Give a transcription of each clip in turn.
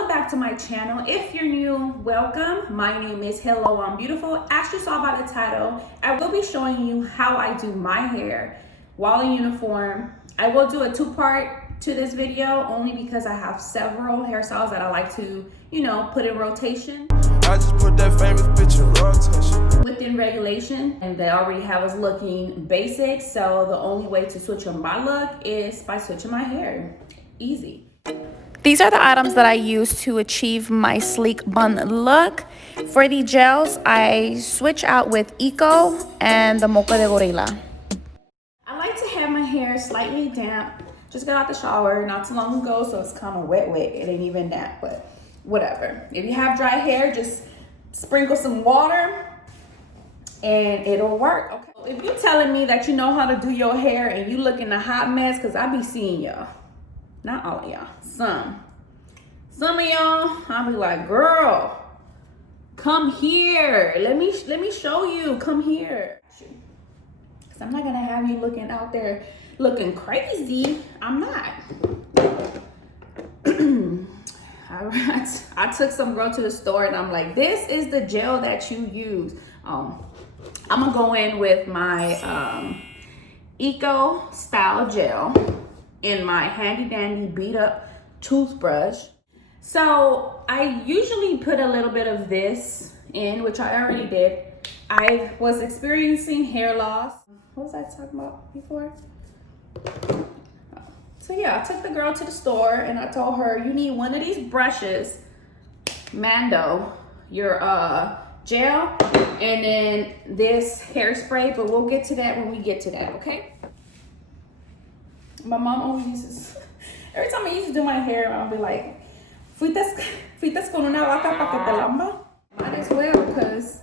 welcome back to my channel. If you're new, welcome. My name is Helloiimbeautiful. As you saw by the title, I will be showing you how I do my hair while in uniform. I will do a two-part to this video only because I have several hairstyles that I like to, you know, put in rotation. I just put that famous bitch in rotation. Within regulation, and they already have us looking basic, so the only way to switch on my look is by switching my hair. Easy. These are the items that I use to achieve my sleek bun look. For the gels, I switch out with Eco and the Moco de Gorilla. I like to have my hair slightly damp. Just got out the shower not too long ago, so it's kind of wet. It ain't even damp, but whatever. If you have dry hair, just sprinkle some water and it'll work. Okay. If you're telling me that you know how to do your hair and you looking a hot mess, because I be seeing y'all. Not all of y'all, some of y'all, I'll be like, girl, come here. Let me show you, come here. Cause I'm not gonna have you looking out there looking crazy. I'm not. I took some girl to the store and I'm like, this is the gel that you use. I'm gonna go in with my Eco style gel in my handy dandy beat up toothbrush. So I usually put a little bit of this in, which I already did. I was experiencing hair loss. What was I talking about before? So yeah, I took the girl to the store and I told her, you need one of these brushes, Mando, your gel, and then this hairspray, but we'll get to that when we get to that, okay? My mom always uses, every time I used to do my hair, I'll be like, fuitas con una vaca pa que te lamba? Might as well, because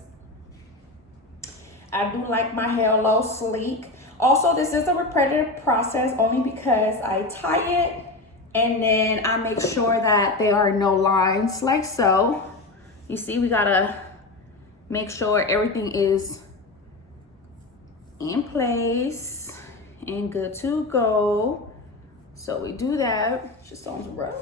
I do like my hair a little sleek. Also, this is a repetitive process only because I tie it and then I make sure that there are no lines like so. You see, we gotta make sure everything is in place and good to go. So we do that. Just sounds rough.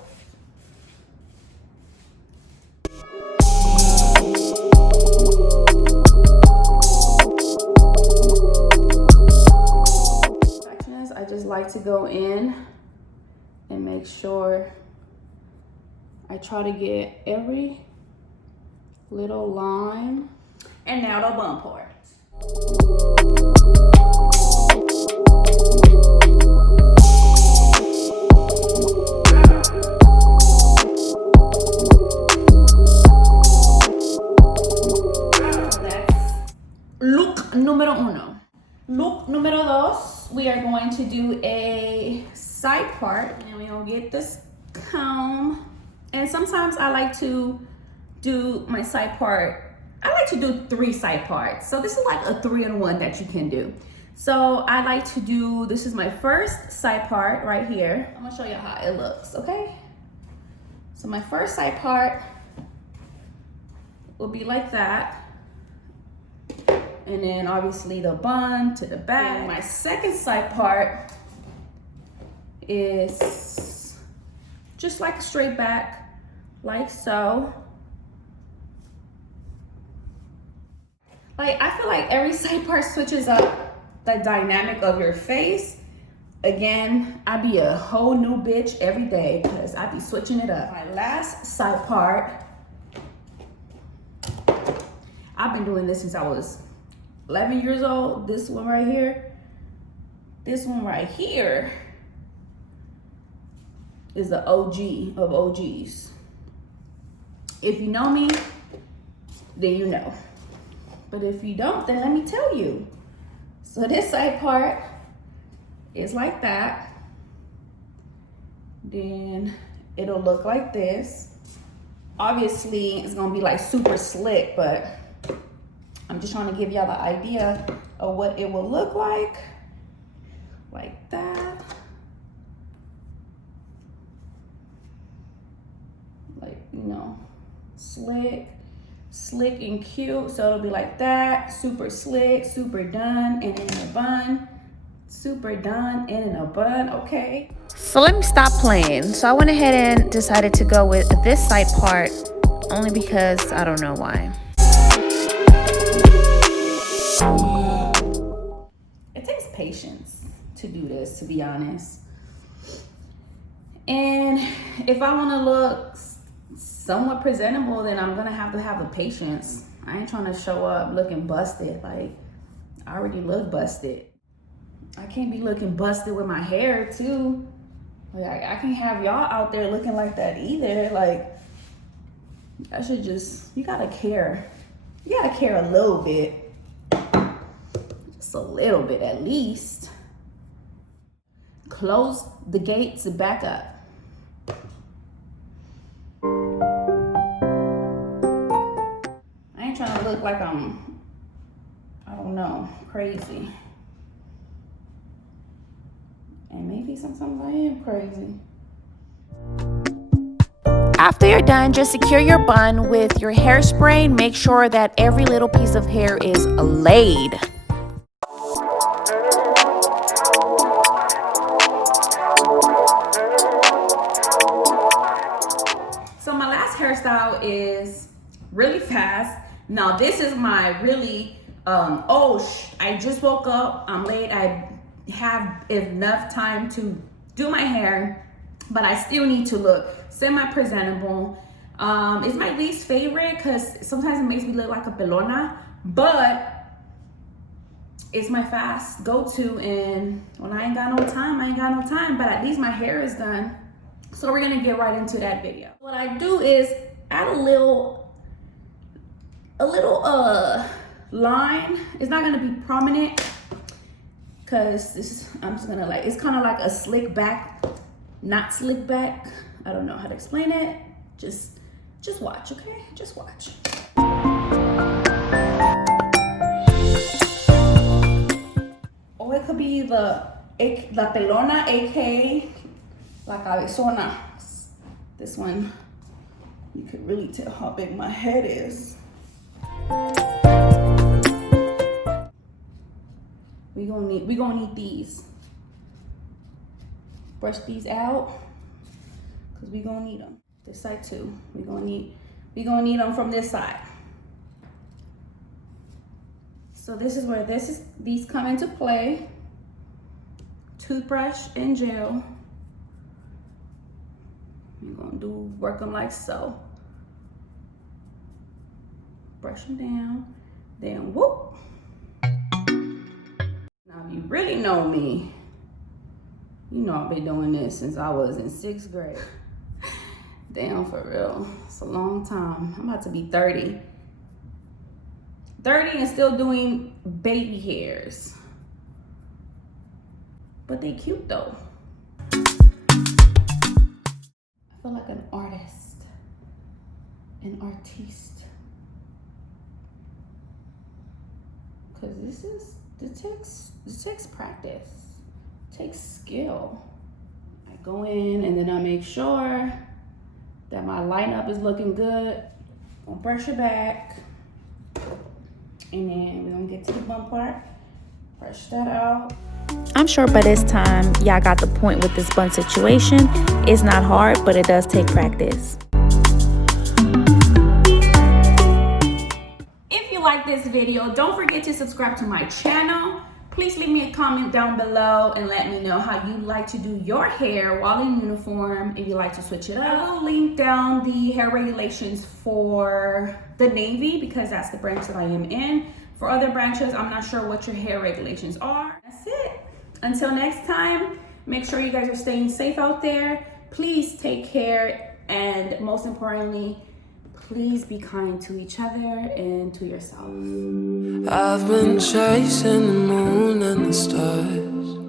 I just like to go in and make sure I try to get every little line. And now the bun part. Número uno. Look número dos, we are going to do a side part and we're gonna get this comb. And sometimes I like to do my side part. I like to do 3 side parts. So this is like a 3-in-1 that you can do. So I like to do, this is my first side part right here. I'm gonna show you how it looks, okay? So my first side part will be like that. And then obviously the bun to the back. And my second side part is just like a straight back, like so. Like, I feel like every side part switches up the dynamic of your face. Again, I be a whole new bitch every day because I be switching it up. My last side part, I've been doing this since I was 11 years old. This one right here, this one right here is the OG of OGs. If you know me, then you know. But if you don't, then let me tell you. So this side part is like that. Then it'll look like this. Obviously, it's gonna be like super slick, but I'm just trying to give y'all the idea of what it will look like that. Like, you know, slick and cute. So it'll be like that, super slick, super done, and in a bun, super done, and in a bun, okay? So let me stop playing. So I went ahead and decided to go with this side part only because I don't know why. It takes patience to do this, to be honest. And if I want to look somewhat presentable, then I'm gonna have to have the patience. I ain't trying to show up looking busted. Like, I already look busted. I can't be looking busted with my hair too. Like, I can't have y'all out there looking like that either. Like, I should just, you gotta care. You gotta care a little bit. Just a little bit at least. Close the gates back up. I ain't trying to look like I'm, I don't know, crazy. And maybe sometimes I am crazy. After you're done, just secure your bun with your hairspray and make sure that every little piece of hair is laid. So my last hairstyle is really fast. Now this is my really, I just woke up, I'm late, I have enough time to do my hair, but I still need to look semi-presentable. It's my least favorite because sometimes it makes me look like a pelona, but it's my fast go-to, and when I ain't got no time, I ain't got no time, but at least my hair is done. So we're gonna get right into that video. What I do is add a little line. It's not gonna be prominent because this I'm just gonna it's kind of like a slick back, not slick back. I don't know how to explain it. Just watch, okay? Just watch. Or it could be the pelona, aka la cabezona. This one, you could really tell how big my head is. We gonna need these. Brush these out, cause we gonna need them. This side too. We gonna need them from this side. So this is where these come into play. Toothbrush and gel. You're gonna work them like so. Brush them down, then whoop. Now if you really know me, you know I've been doing this since I was in 6th grade. Damn, for real, it's a long time. I'm about to be 30. 30 and still doing baby hairs. But they cute though. I feel like an artist, an artiste. Cause this takes practice, it takes skill. I go in and then I make sure that my lineup is looking good. I'll brush it back. And then we're gonna get to the bun part. Brush that out. I'm sure by this time, y'all got the point with this bun situation. It's not hard, but it does take practice. If you like this video, don't forget to subscribe to my channel. Please leave me a comment down below and let me know how you like to do your hair while in uniform, if you like to switch it up. I will link down the hair regulations for the Navy because that's the branch that I am in. For other branches, I'm not sure what your hair regulations are. That's it. Until next time, make sure you guys are staying safe out there. Please take care, and most importantly, please be kind to each other and to yourself. I've been chasing the moon and the stars.